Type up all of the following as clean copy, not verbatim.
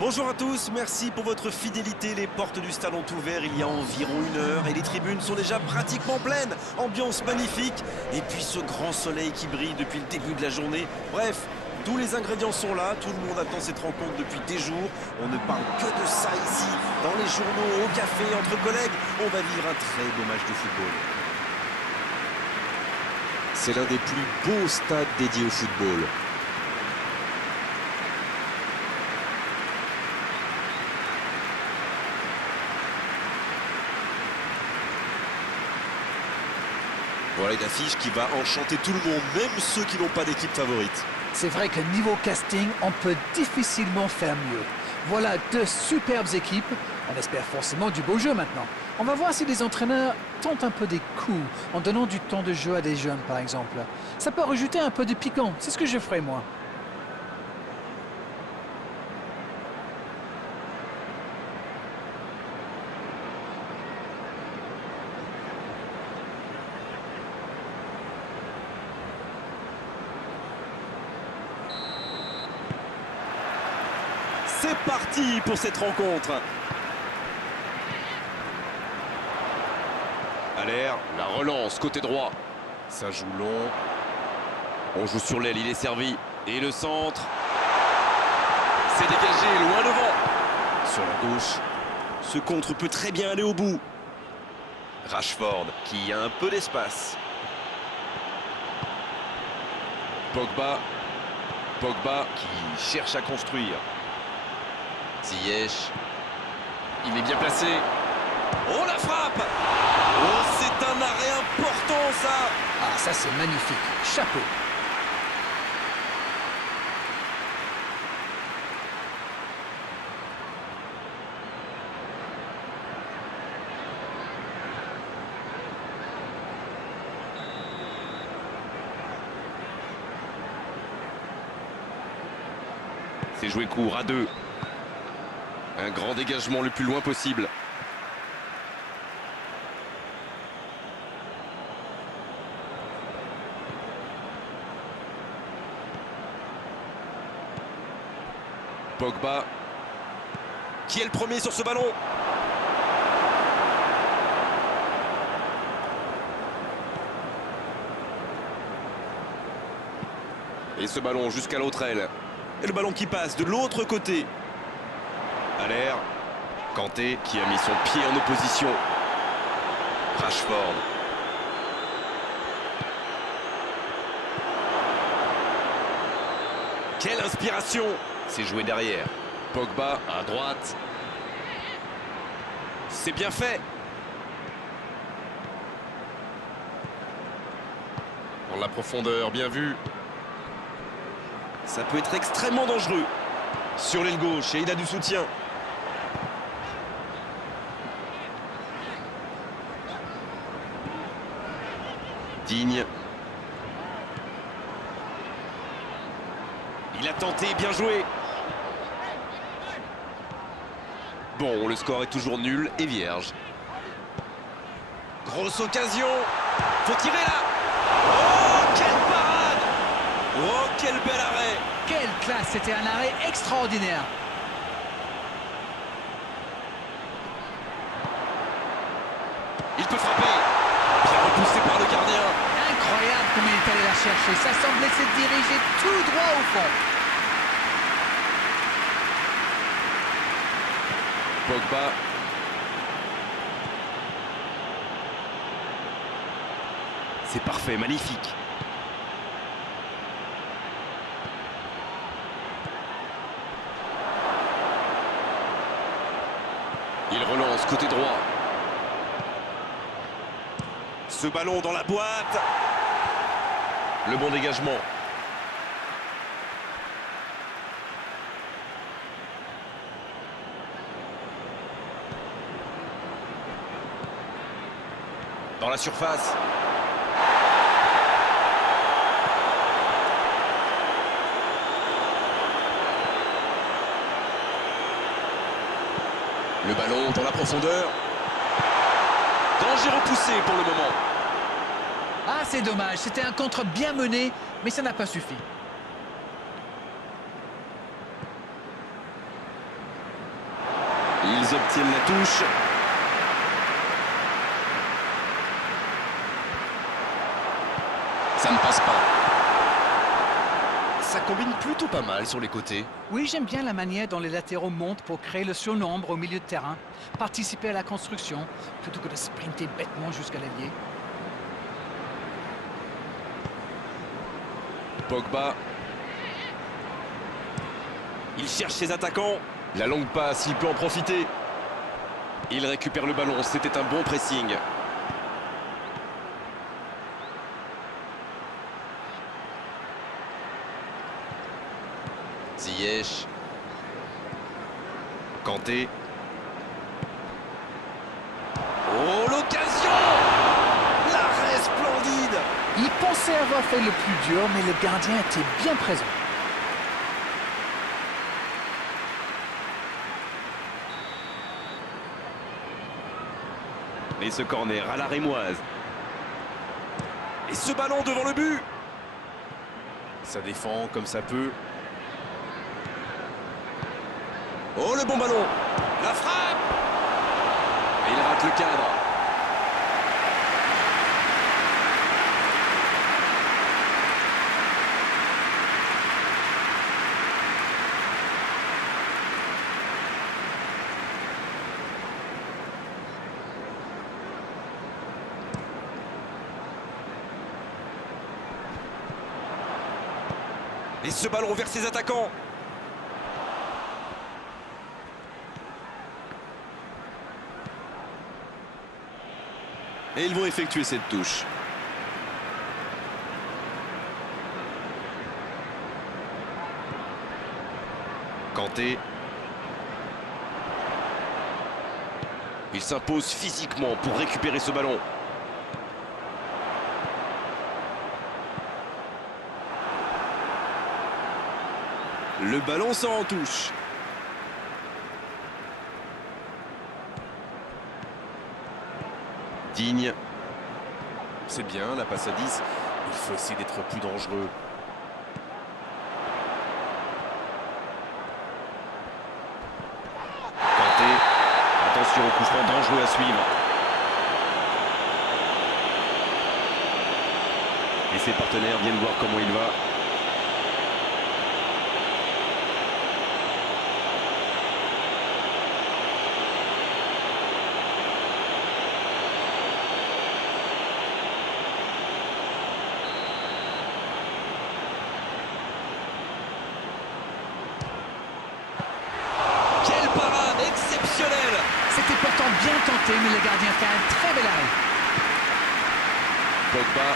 Bonjour à tous, merci pour votre fidélité. Les portes du stade ont ouvert il y a environ 1 heure et les tribunes sont déjà pratiquement pleines. Ambiance magnifique et puis ce grand soleil qui brille depuis le début de la journée. Bref, tous les ingrédients sont là, tout le monde attend cette rencontre depuis des jours. On ne parle que de ça ici, dans les journaux, au café, entre collègues. On va vivre un très beau match de football. C'est l'un des plus beaux stades dédiés au football. Voilà une affiche qui va enchanter tout le monde, même ceux qui n'ont pas d'équipe favorite. C'est vrai que niveau casting, on peut difficilement faire mieux. Voilà deux superbes équipes. On espère forcément du beau jeu maintenant. On va voir si les entraîneurs tentent un peu des coups en donnant du temps de jeu à des jeunes, par exemple. Ça peut rajouter un peu de piquant. C'est ce que je ferai, moi. C'est parti pour cette rencontre. À l'air, la relance côté droit. Ça joue long. On joue sur l'aile, il est servi. Et le centre. C'est dégagé, loin devant. Sur la gauche. Ce contre peut très bien aller au bout. Rashford qui a un peu d'espace. Pogba qui cherche à construire. Ziyech. Il est bien placé. Oh la frappe! Oh, c'est un arrêt important ça! Ah, ça c'est magnifique. Chapeau. C'est joué court à 2. Un grand dégagement le plus loin possible. Pogba. Qui est le premier sur ce ballon? Et ce ballon jusqu'à l'autre aile. Et le ballon qui passe de l'autre côté. À l'air, Kanté qui a mis son pied en opposition. Rashford. Quelle inspiration! C'est joué derrière. Pogba à droite. C'est bien fait! Dans la profondeur, bien vu. Ça peut être extrêmement dangereux. Sur l'aile gauche et il a du soutien. Digne. Il a tenté, bien joué. Bon, le score est toujours nul et vierge. Grosse occasion. Faut tirer là. Oh, quelle parade! Oh, quel bel arrêt! Quelle classe! C'était un arrêt extraordinaire. Il peut frapper. Bien repoussé par le gardien. Incroyable comme il est allé la chercher. Ça semblait se diriger tout droit au fond. Pogba. C'est parfait, magnifique. Il relance côté droit. Ce ballon dans la boîte. Le bon dégagement. Dans la surface. Le ballon dans la profondeur. Danger repoussé pour le moment. Ah, c'est dommage. C'était un contre bien mené, mais ça n'a pas suffi. Ils obtiennent la touche. Ça ne passe pas. Ça combine plutôt pas mal sur les côtés. Oui, j'aime bien la manière dont les latéraux montent pour créer le surnombre au milieu de terrain, participer à la construction, plutôt que de sprinter bêtement jusqu'à l'ailier. Pogba. Il cherche ses attaquants. La longue passe, il peut en profiter. Il récupère le ballon, c'était un bon pressing. Ziyech. Kanté. Oh, l'occasion! L'arrêt splendide! Il pensait avoir fait le plus dur, mais le gardien était bien présent. Et ce corner à la rémoise. Et ce ballon devant le but! Ça défend comme ça peut. Oh, le bon ballon! La frappe! Et il rate le cadre. Et ce ballon vers ses attaquants. Et ils vont effectuer cette touche. Kanté. Il s'impose physiquement pour récupérer ce ballon. Le ballon sort en touche. Digne. C'est bien, la passe à 10. Il faut essayer d'être plus dangereux. Kanté. Attention au coup franc dangereux à suivre. Et ses partenaires viennent voir comment il va. Quelle parade exceptionnelle! C'était pourtant bien tenté, mais le gardien fait un très bel arrêt. Pogba.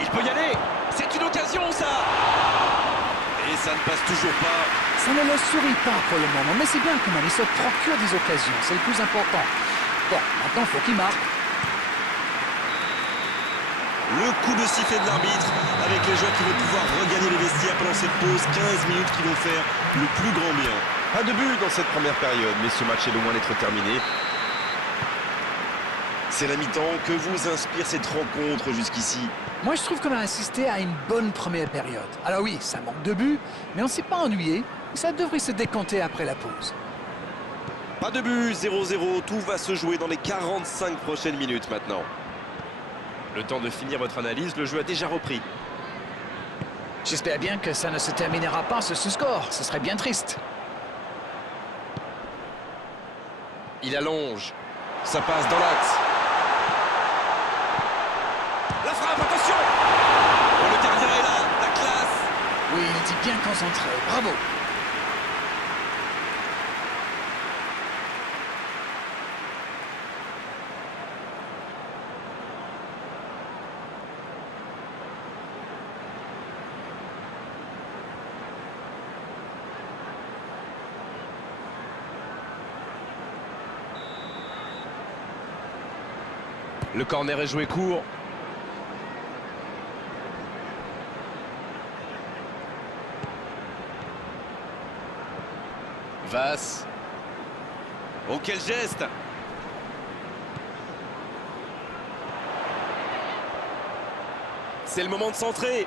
Il peut y aller! C'est une occasion, ça! Et ça ne passe toujours pas. Ça ne le sourit pas pour le moment, mais c'est bien quand même. Il se procure des occasions, c'est le plus important. Bon, maintenant, il faut qu'il marque. Le coup de sifflet de l'arbitre avec les joueurs qui vont pouvoir regagner les vestiaires pendant cette pause. 15 minutes qui vont faire le plus grand bien. Pas de but dans cette première période, mais ce match est loin d'être terminé. C'est la mi-temps. Que vous inspire cette rencontre jusqu'ici? Moi, je trouve qu'on a assisté à une bonne première période. Alors oui, ça manque de but, mais on ne s'est pas ennuyé. Et ça devrait se décompter après la pause. Pas de but, 0-0. Tout va se jouer dans les 45 prochaines minutes maintenant. Le temps de finir votre analyse, le jeu a déjà repris. J'espère bien que ça ne se terminera pas sur ce score. Ce serait bien triste. Il allonge. Ça passe dans l'axe. La frappe, attention! Oh, le gardien est là, la classe! Oui, il était bien concentré. Bravo. Le corner est joué court. Vass. Oh, quel geste! C'est le moment de centrer.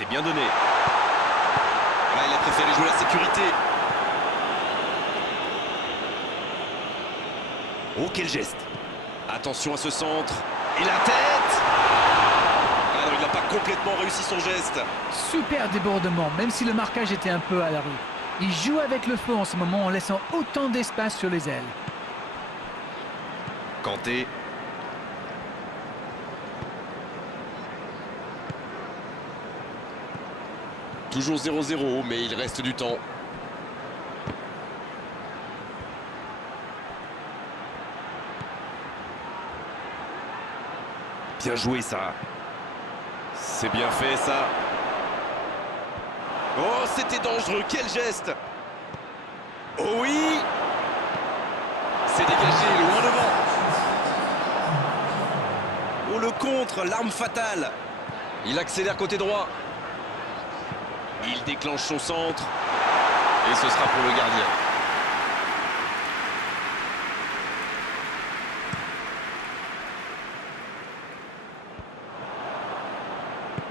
C'est bien donné. Là, il a préféré jouer la sécurité. Oh, quel geste. Attention à ce centre. Et la tête. Ah non, il n'a pas complètement réussi son geste. Super débordement, même si le marquage était un peu à la rue. Il joue avec le feu en ce moment en laissant autant d'espace sur les ailes. Kanté. Toujours 0-0, mais il reste du temps. Bien joué, ça. C'est bien fait, ça. Oh, c'était dangereux. Quel geste. Oh oui. C'est dégagé, loin devant. Oh, le contre, l'arme fatale. Il accélère côté droit. Il déclenche son centre. Et ce sera pour le gardien.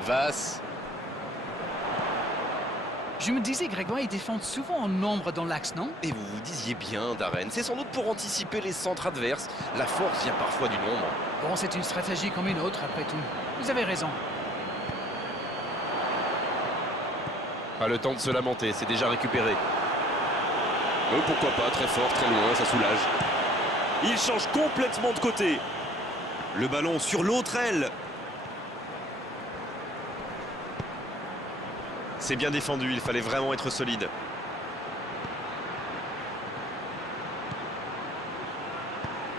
Vass. Je me disais, Grégoire, ils défendent souvent en nombre dans l'axe, non? Et vous vous disiez bien, Darren, c'est sans doute pour anticiper les centres adverses. La force vient parfois du nombre. Bon, c'est une stratégie comme une autre, après tout. Vous avez raison. Pas le temps de se lamenter, c'est déjà récupéré. Pourquoi pas, très fort, très loin, ça soulage. Il change complètement de côté. Le ballon sur l'autre aile. C'est bien défendu, il fallait vraiment être solide.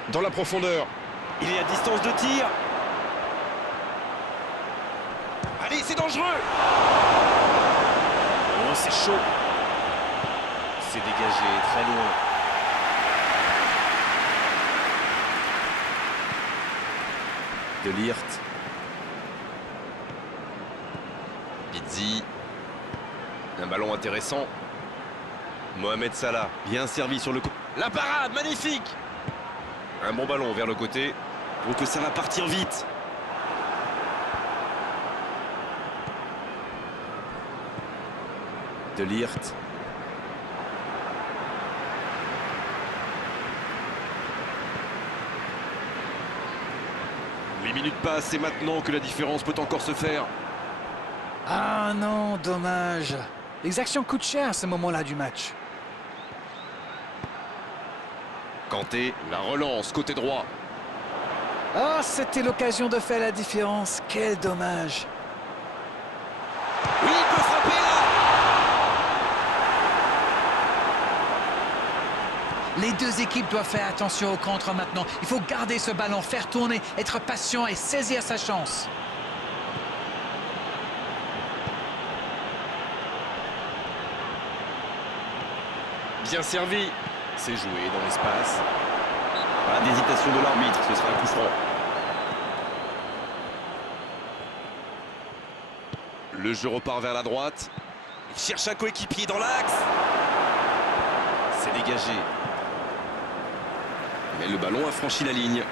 Dans la profondeur. Il est à distance de tir. Allez, c'est dangereux. Oh, c'est chaud. C'est dégagé, très loin. De Ligt. Pizzi. Un ballon intéressant. Mohamed Salah, bien servi sur le coup. La parade, magnifique. Un bon ballon vers le côté. Donc ça va partir vite. De Ligt. Les minutes passent, c'est maintenant que la différence peut encore se faire. Ah non, dommage. L'exaction coûte cher à ce moment-là du match. Kanté, La relance côté droit. Ah, c'était l'occasion de faire la différence. Quel dommage. oui, il peut frapper là. Les deux équipes doivent faire attention au contre maintenant. Il faut garder ce ballon, faire tourner, être patient et saisir sa chance. Bien servi. C'est joué dans l'espace. Pas d'hésitation de l'arbitre, ce sera un coup franc. Le jeu repart vers la droite. Il cherche un coéquipier dans l'axe. C'est dégagé. Mais le ballon a franchi la ligne.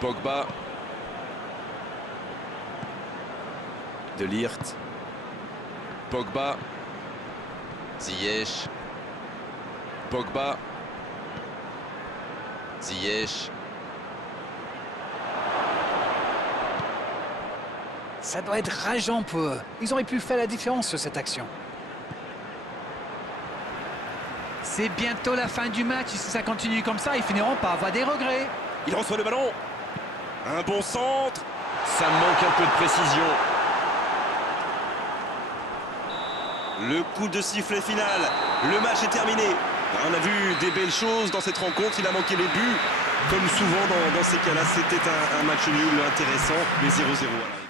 Pogba. De Ligt. Pogba. Ziyech. Pogba. Ziyech. Ça doit être rageant pour eux. Ils auraient pu faire la différence sur cette action. C'est bientôt la fin du match. Si ça continue comme ça, ils finiront par avoir des regrets. Il reçoit le ballon. Un bon centre. Ça manque un peu de précision. Le coup de sifflet final. Le match est terminé. On a vu des belles choses dans cette rencontre. Il a manqué les buts. Comme souvent dans ces cas-là, c'était un match nul intéressant, mais 0-0 à l'arrivée.